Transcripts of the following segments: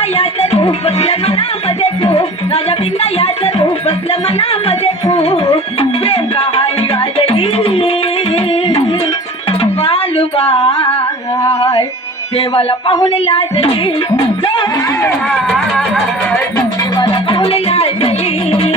पिंडा याचं रूप बसलं मनामध्ये खूप. राजा पिंडा याचं रूप बसलं मनामध्ये खूप. प्रेम कहाणी गाजली बालुबाय देवाला पाहून लाजली. देवाला पाहून लाजली.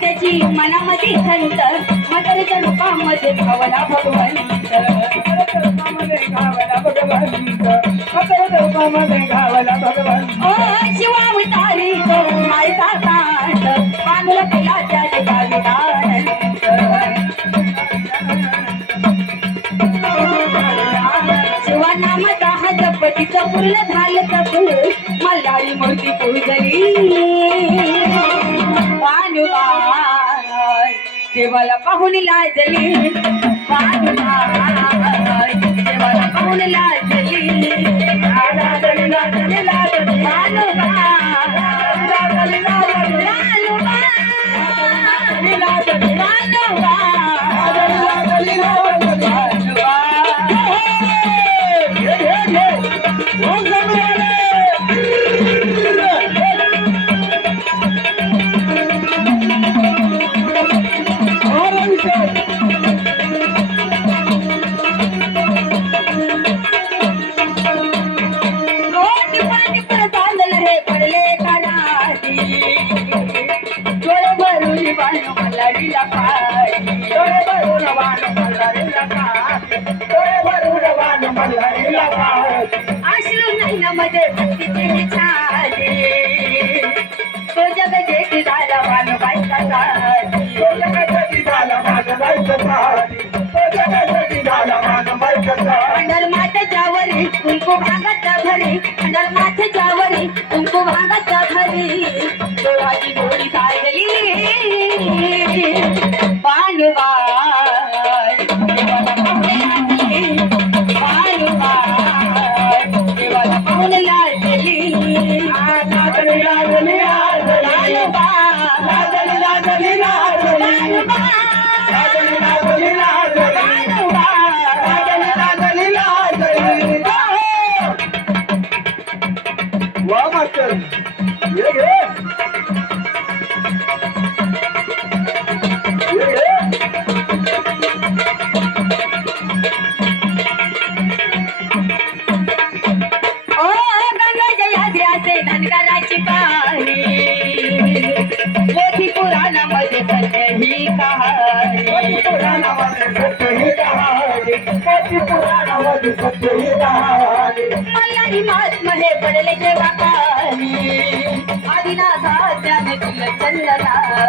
त्याची मनामध्ये खंत मदरच्या रूपामध्ये भावला भगवंत. ओ शिवावतारी तो मायचा कांत बांधला केला त्या शिवानामाचा दहा जपतीचं पूर्ण झालं तपू मल्हारी मूर्ती पूजली पानुबाई देवाला पाहून लाजली. पानुबाई देवाला पाहून लाजली लाजली. मल्हारीला पाणी डोळे भरून वाण मल्हारीला पाहत. डोळे भरून तो जग जेठी झाला वाण तो झाला पंढर वरी कुंकू घरी पंढर माथ्याच्या वरी कुंकू घरी गोडी ही कहाणी पुराणामध्ये सत्य ही कहाणी. पती पुराणामध्ये सत्य ही कहाणी. मल्हारी महात्मा हे पडले जेव्हा आदिनाथा त्याने चंदनानी.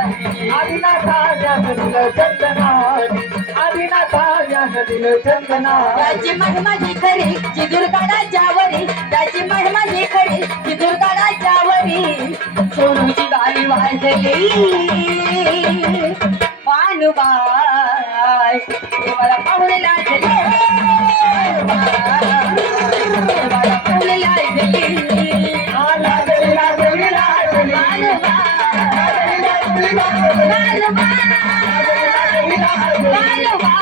त्याची महिमा जी खरी जी दुर्गाडाच्यावरी त्याची महिमा जी खरी जी दुर्गाडाच्यावरी सोनूची गाणी वाजली bye don't know.